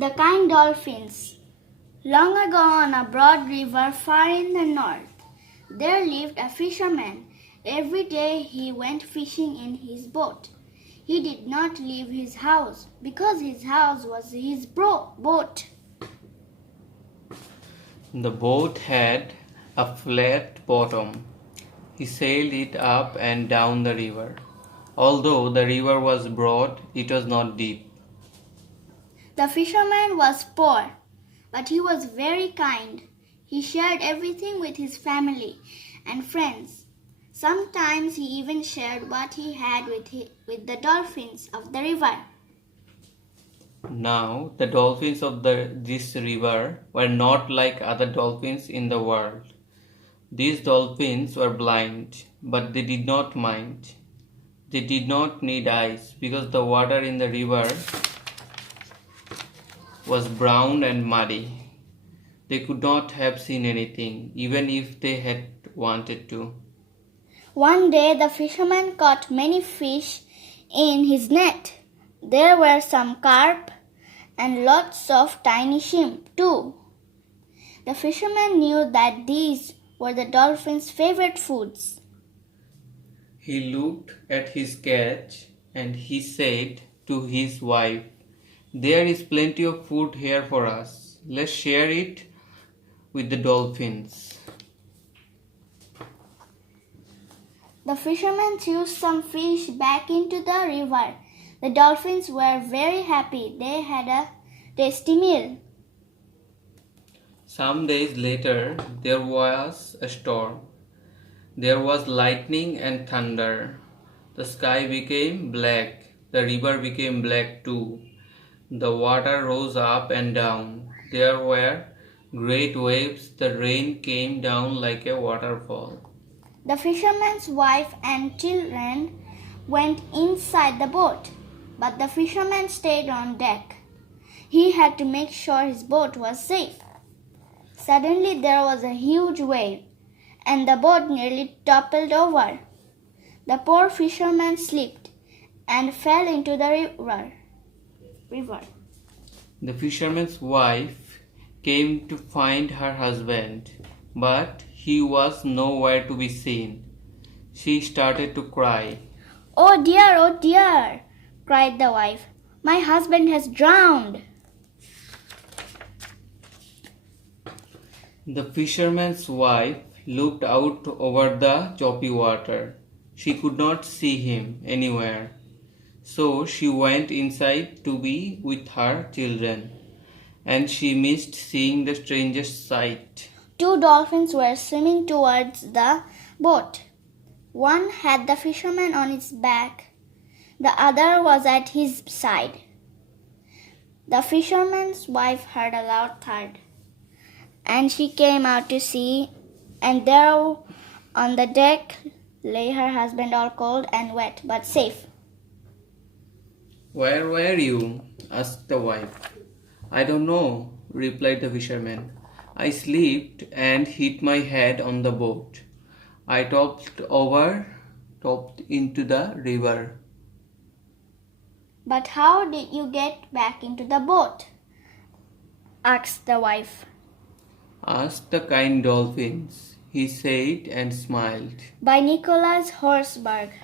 The kind dolphins. Long ago on a broad river far in the north, there lived a fisherman. Every day he went fishing in his boat. He did not leave his house because his house was his boat. The boat had a flat bottom. He sailed it up and down the river. Although the river was broad, it was not deep. The fisherman was poor, but he was very kind. He shared everything with his family and friends. Sometimes he even shared what he had with the dolphins of the river. Now, the dolphins of this river were not like other dolphins in the world. These dolphins were blind, but they did not mind. They did not need eyes because the water in the river was brown and muddy. They could not have seen anything, even if they had wanted to. One day the fisherman caught many fish in his net. There were some carp and lots of tiny shrimp too. The fisherman knew that these were the dolphins' favorite foods. He looked at his catch and he said to his wife, "There is plenty of food here for us. Let's share it with the dolphins." The fisherman threw some fish back into the river. The dolphins were very happy. They had a tasty meal. Some days later, there was a storm. There was lightning and thunder. The sky became black. The river became black too. The water rose up and down. There were great waves. The rain came down like a waterfall. The fisherman's wife and children went inside the boat, but the fisherman stayed on deck. He had to make sure his boat was safe. Suddenly there was a huge wave, and the boat nearly toppled over. The poor fisherman slipped and fell into the river. The fisherman's wife came to find her husband, but he was nowhere to be seen. She started to cry. Oh dear, cried the wife. My husband has drowned. The fisherman's wife looked out over the choppy water. She could not see him anywhere. So she went inside to be with her children, and she missed seeing the strangest sight. Two dolphins were swimming towards the boat. One had the fisherman on its back. The other was at his side. The fisherman's wife heard a loud thud, and she came out to see, and there on the deck lay her husband, all cold and wet, but safe. "Where were you?" asked the wife. "I don't know," replied the fisherman. "I slipped and hit my head on the boat. I topped into the river." But how did you get back into the boat? Asked the wife. "Ask the kind dolphins," he said and smiled. By Nicholas Horsburgh.